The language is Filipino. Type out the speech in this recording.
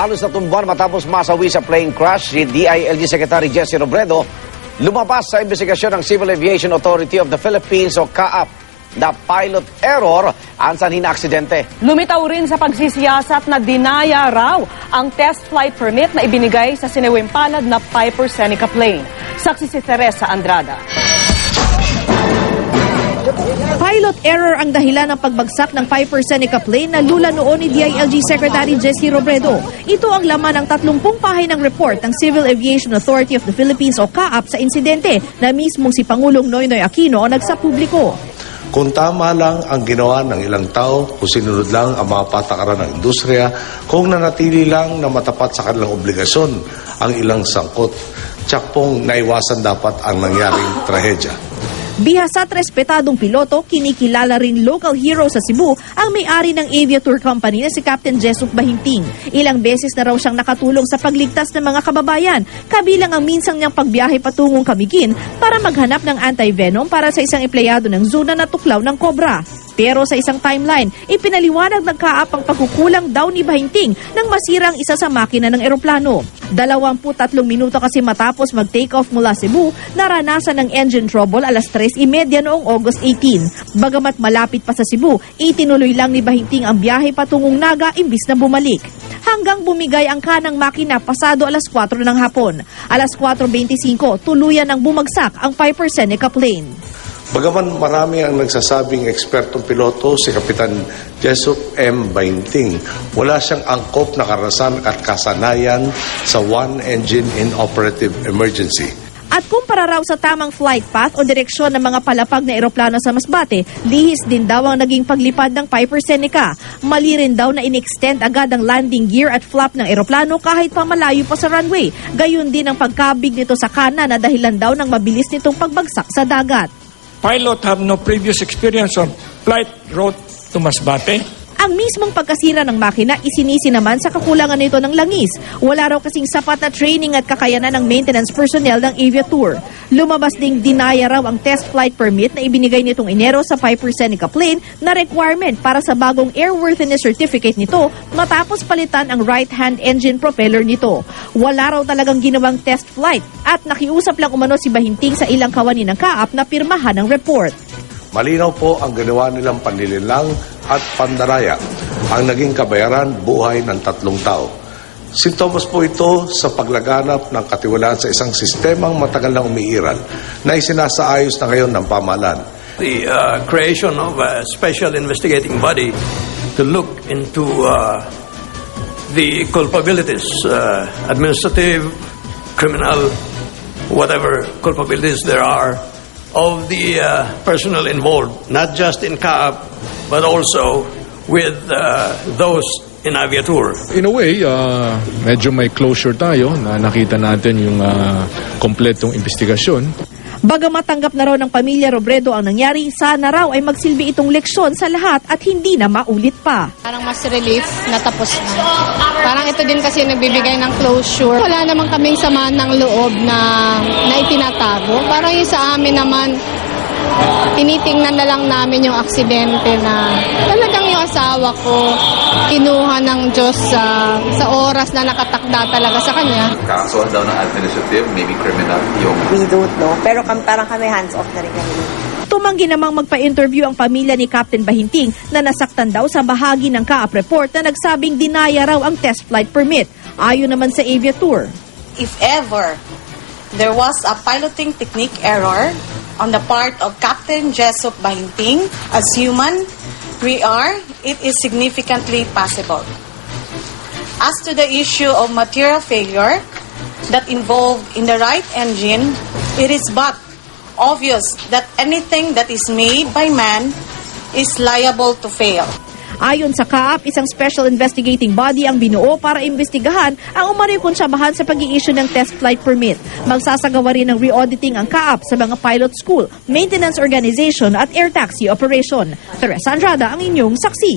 Halos na tumbuhan matapos masawi sa plane crash si DILG Secretary Jesse Robredo, lumabas sa investigasyon ng Civil Aviation Authority of the Philippines o CAAP na pilot error ang sanhin na aksidente. Lumitaw rin sa pagsisiyasat na dinaya raw ang test flight permit na ibinigay sa sinewing palad na Piper Seneca plane. Saksi si Teresa Andrada. Pilot error ang dahilan ng pagbagsak ng Piper Seneca plane na lula noon ni DILG Secretary Jesse Robredo. Ito ang laman ng 30 pahay ng report ng Civil Aviation Authority of the Philippines o CAAP sa insidente na mismong si Pangulong Noynoy Aquino ang nagsapubliko. Kung tama lang ang ginawa ng ilang tao, kung sinunod lang ang mga patakaran ng industriya, kung nanatili lang na matapat sa kanilang obligasyon ang ilang sangkot, tiyak pong naiwasan dapat ang nangyaring trahedya. Bihasa at respetadong piloto, kinikilala rin local hero sa Cebu ang may-ari ng Aviatur Company na si Captain Jessup Bahinting. Ilang beses na raw siyang nakatulong sa pagligtas ng mga kababayan, kabilang ang minsang niyang pagbiyahe patungong Camiguin para maghanap ng anti-venom para sa isang empleyado ng zoo na natuklaw ng kobra. Pero sa isang timeline, ipinaliwanag ng CAAP ang pagkukulang daw ni Bahinting nang masira ang isa sa makina ng eroplano. 23 minuto kasi matapos mag-take off mula Cebu, naranasan ng engine trouble alas 3:30 noong August 18. Bagamat malapit pa sa Cebu, itinuloy lang ni Bahinting ang biyahe patungong Naga imbis na bumalik. Hanggang bumigay ang kanang makina pasado alas 4 ng hapon. Alas 4:25, tuluyan ng bumagsak ang Piper Seneca plane. Bagaman marami ang nagsasabing ekspertong piloto si Kapitan Jessup M. Bahinting, wala siyang angkop na karanasan at kasanayan sa one-engine inoperative emergency. At kumpara raw sa tamang flight path o direksyon ng mga palapag na eroplano sa Masbate, lihis din daw ang naging paglipad ng Piper Seneca. Mali rin daw na in-extend agad ang landing gear at flap ng eroplano kahit pa malayo pa sa runway. Gayon din ang pagkabig nito sa kana na dahilan daw ng mabilis nitong pagbagsak sa dagat. Pilot have no previous experience on flight route to Masbate. Ang mismong pagkasira ng makina isinisi naman sa kakulangan nito ng langis. Wala raw kasing sapat na training at kakayanan ng maintenance personnel ng Aviatur. Lumabas ding dinaya raw ang test flight permit na ibinigay nitong Enero sa Piper Seneca plane na requirement para sa bagong airworthiness certificate nito matapos palitan ang right-hand engine propeller nito. Wala raw talagang ginawang test flight at nakiusap lang umano si Bahinting sa ilang kawani ng CAAP na pirmahan ang report. Malinaw po ang ginawa nilang panlilinlang at pandaraya. Ang naging kabayaran, buhay ng 3 tao. Sintomas po ito sa paglaganap ng katiwalaan sa isang sistemang matagal na umiiral na isinasaayos na ngayon ng pamahalaan. The creation of a special investigating body to look into the culpabilities, administrative, criminal, whatever culpabilities there are, of the personnel involved, not just in CAAP, but also with those in Aviatur. In a way, medyo may closure tayo na nakita natin yung kompletong investigasyon. Bagamat tanggap na raw ng pamilya Robredo ang nangyari, sana raw ay magsilbi itong leksyon sa lahat at hindi na maulit pa. Parang mas relief na tapos na. Parang ito din kasi nagbibigay ng closure. Wala naman kaming samaan ng loob na itinatago. Parang yung sa amin naman, tinitingnan na lang namin yung aksidente na talagang yung asawa ko kinuha ng Diyos sa oras na nakatakda talaga sa kanya. Kaso daw ng administrative, maybe criminal yung... We don't know, pero parang kami hands-off na rin kami. Tumanggi namang magpa-interview ang pamilya ni Captain Bahinting na nasaktan daw sa bahagi ng CAAP report na nagsabing dinaya raw ang test flight permit. Ayon naman sa Aviatur. If ever there was a piloting technique error on the part of Captain Jessup Bahinting, as human it is significantly possible. As to the issue of material failure that involved in the right engine, it is but obvious that anything that is made by man is liable to fail. Ayon sa CAAP, isang special investigating body ang binuo para imbestigahan ang umano'y konsabahan sa pag-i-issue ng test flight permit. Magsasagawa rin ng re-auditing ang CAAP sa mga pilot school, maintenance organization at air taxi operation. Teresa Andrada ang inyong saksi.